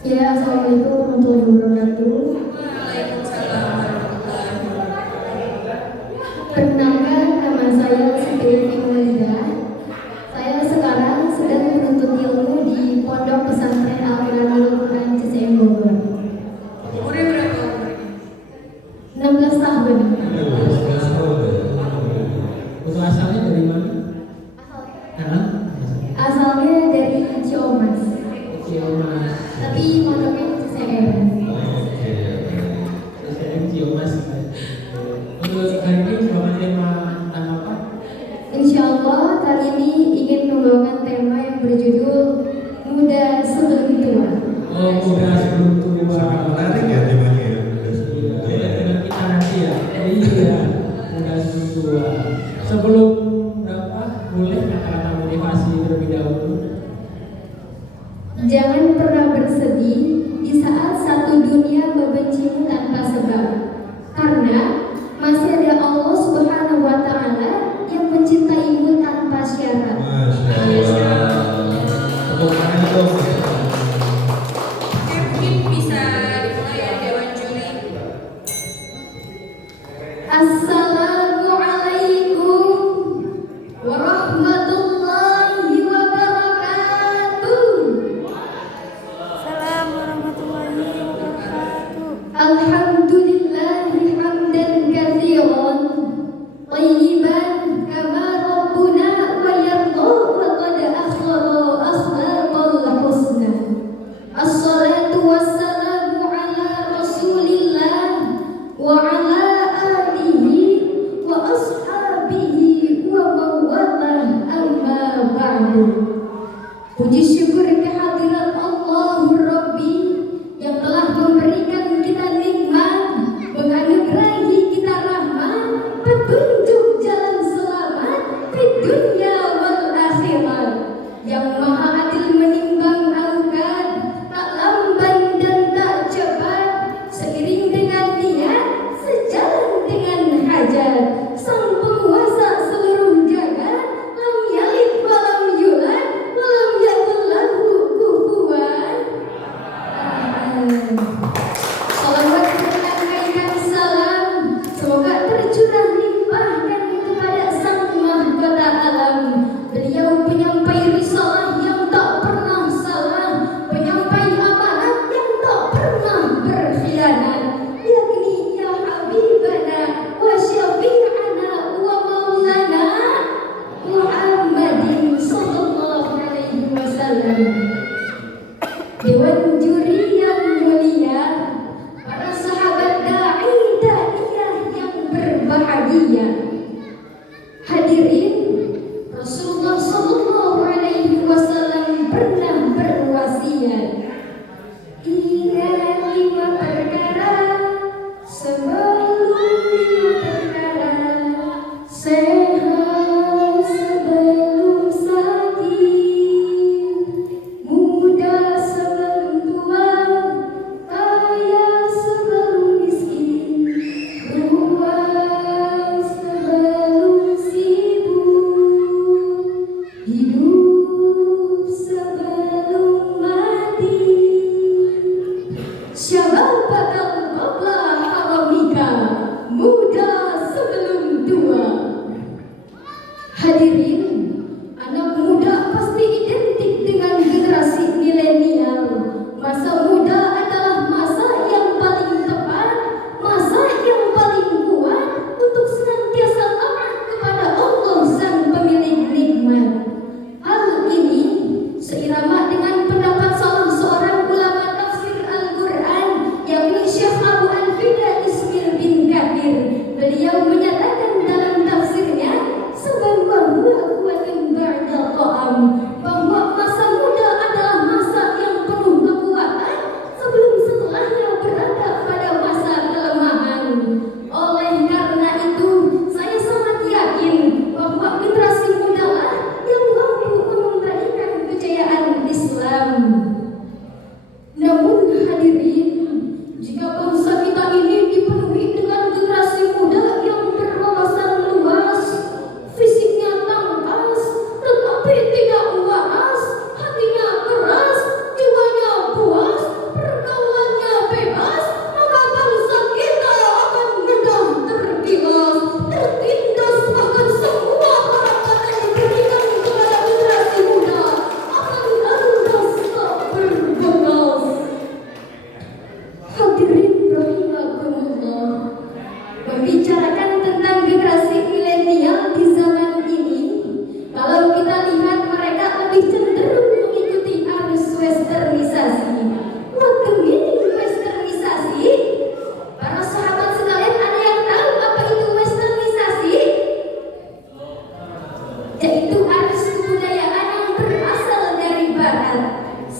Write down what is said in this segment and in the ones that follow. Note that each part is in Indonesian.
Ya, Assalamualaikum warahmatullahi wabarakatuh. Waalaikumsalam warahmatullahi wabarakatuh. Perkenalkan, nama saya Siti Finwalidah. Saya sekarang sedang menuntut ilmu di Pondok Pesantren Al-Quranul Quran CCM Bogor. Umurnya berapa umurnya? 16 tahun. Untuk asalnya dari mana? Hah? Asalnya dari Ciamas, Ciamas. tapi mondoknya di CCM. STM Ciamas. Untuk hari ini bawa tema tentang apa? Insya Allah kali ini ingin membawakan tema yang berjudul Muda Sebelum Tua. Oh, muda sebelum tua. Sangat menarik ya temanya ya. Iya, dengan kita nanti ya. Iya, muda sebelum tua. Sebelum berapa? Boleh kata-kata motivasi terlebih dahulu. Jangan pernah bersedih di saat satu dunia membencimu tanpa sebab, karena masih ada Allah Subhanahu wa Ta'ala yang mencintaimu tanpa syarat. Masya Allah. Tepuk tangan dong. Oke, mungkin bisa dimulai ya Dewan Juri. Assalamualaikum warahmatullahi wabarakatuh. Assalamualaikum warahmatullahi wabarakatuh. Alhamdulillahi hamdan katsiran thayyiban kama rabbuna wa yarda wa qad akhlaq akhlaqal husna. Assalatu wassalamu ala Rasulillah wa ala alihi wa ashabihi wa mawalah amma ba'du. Puji syukur kehadirat Allahur Rabbi yang telah memberikan kita nikmat, menganugerahi kita rahmat, petunjuk jalan selamat di dunia wal akhirat. Yang maha adil menimbang angkat, tak lamban dan tak cepat, seiring dengan niat, sejalan dengan hajat. Sang penguasa seluruh jagat, lam yalid walam yulad, walam yakul lahu kufuwan ahad. Salawat berkaitan salam, semoga tercurah limpahkan kepada Sang Mahkota Alam. Beliau penyampai risalah yang tak pernah salah, penyampai amanat yang tak pernah berkhianat. Yakni ya Habibana wa syafi'ana wa maulana Muhammadin sallallahu alaihi wasallam. Dewan juri yang mulia, para sahabat da'i da'iyah yang berbahagia, hadirin, Rasulullah sallallahu alaihi wasallam pernah berwasiat, ingat 5 perkara sebelum 5 perkara, sehat sebelum sakit, muda sebelum tua,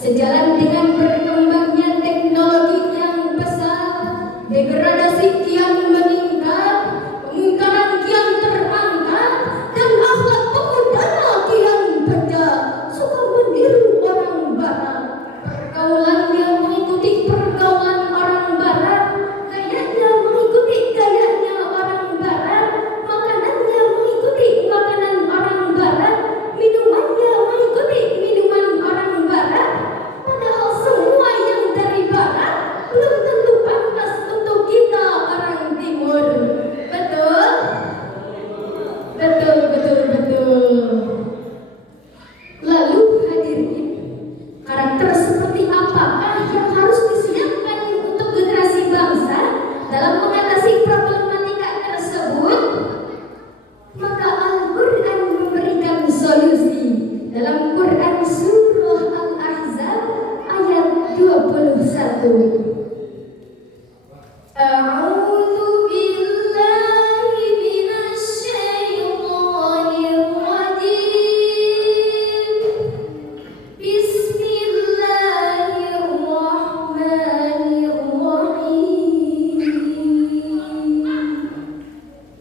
Sejalan dengan berkembangnya teknologi yang pesat, degradasi kian meningkat, kemungkaran kian terangkat, dan akhlak pemuda kian pecah, suka meniru orang barat. Pergaulannya mengikuti pergaulan orang barat, gayanya mengikuti gayanya orang barat, makanannya mengikuti makanan orang barat, minumannya mengikuti minuman orang barat. Padahal semua yang dari barat belum tentu pantas untuk kita orang timur. Betul? Betul, betul, betul. Lalu hadirin, karakter seperti apakah yang harus disiapkan untuk generasi bangsa dalam mengatasi problematika tersebut? Maka Al-Quran memberikan solusi dalam Quran Surah Al-Ahzab ayat 21. A'udzu billahi minasy syaithanir rajim. Bismillahirrahmanirrahim.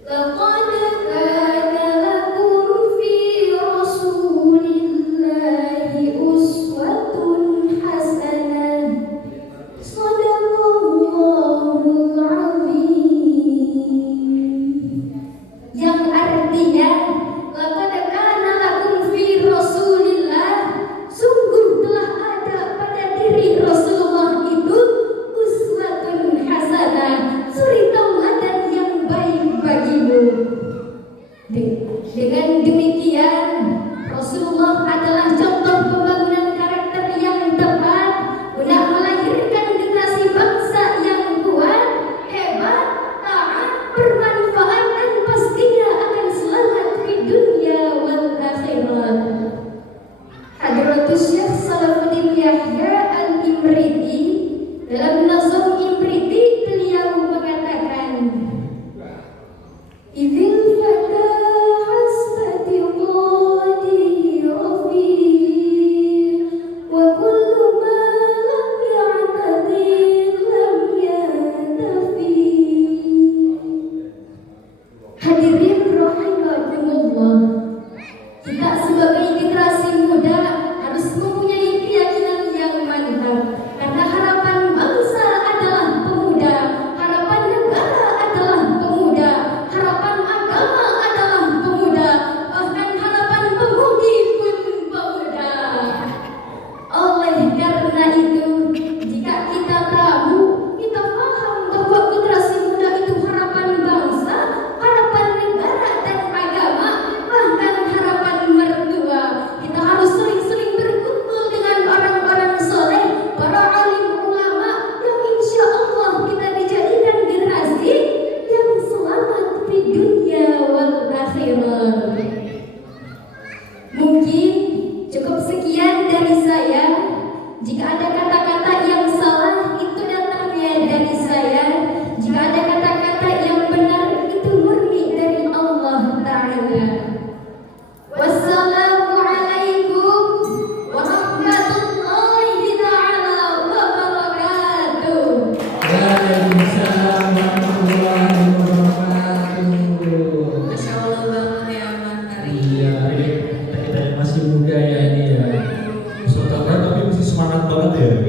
Laqad kana lakum fi Rasulillahi uswatun hasanah. Shadaqallahul azim. Yang artinya, laqad kana lakum fi Rasulillah, sungguh telah ada pada diri Rasulullah itu uswatun hasanah, suri tauladan yang baik bagimu. Dengan demikian, Rasulullah adalah contoh pembangunan karakter yang tepat guna melahirkan generasi bangsa yang kuat, hebat, taat, bermanfaat, dan pastinya akan selamat di dunia wal akhirat. Hadratus Syekh Salahuddin Yahya Al-Imriti dalam Nazm Imriti beliau mengatakan, Idzil fata hasbati qadi rafi wa kullu ma lam ya'tadil lam yantafi. Hadirin rahimakumullah, kita sebagai generasi muda harus mempunyai keyakinan yang mantap, karena harapan bangsa adalah pemuda, harapan negara adalah pemuda, harapan agama adalah pemuda, bahkan harapan pemudi pun pemuda. Oleh karena itu, jika kita tahu, kita paham bahwa generasi muda itu harapan bangsa, harapan negara dan agama, bahkan harapan mertua, kita harus sering-sering berkumpul dengan orang-orang soleh, para alim ulama, yang insya Allah kita dijadikan generasi yang selamat di dunia wal akhirat. Mungkin cukup sekian dari saya. Jika ada kata-kata yang salah, itu datangnya dari saya. Jika ada kata-kata yang benar, itu murni dari Allah Ta'ala. Wassalamualaikum warahmatullahi ta'ala wabarakatuh. Waalaikumsalam warahmatullahi wabarakatuh. Masya Allah banget ya Mas Ari. Iya, ini kita masih muda ya ini ya. Ustaz Abrar tapi masih semangat banget ya.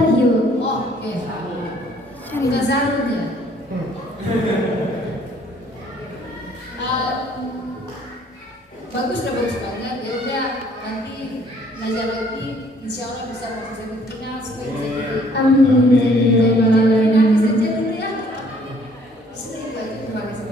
interview. Oh, oke. Kita salut ya. Bagus banget. Ya udah nanti belajar lagi. Insya Allah bisa masuk semifinal supaya bisa jadi. Amin. Jadi bisa jadi dulu ya. Terima kasih.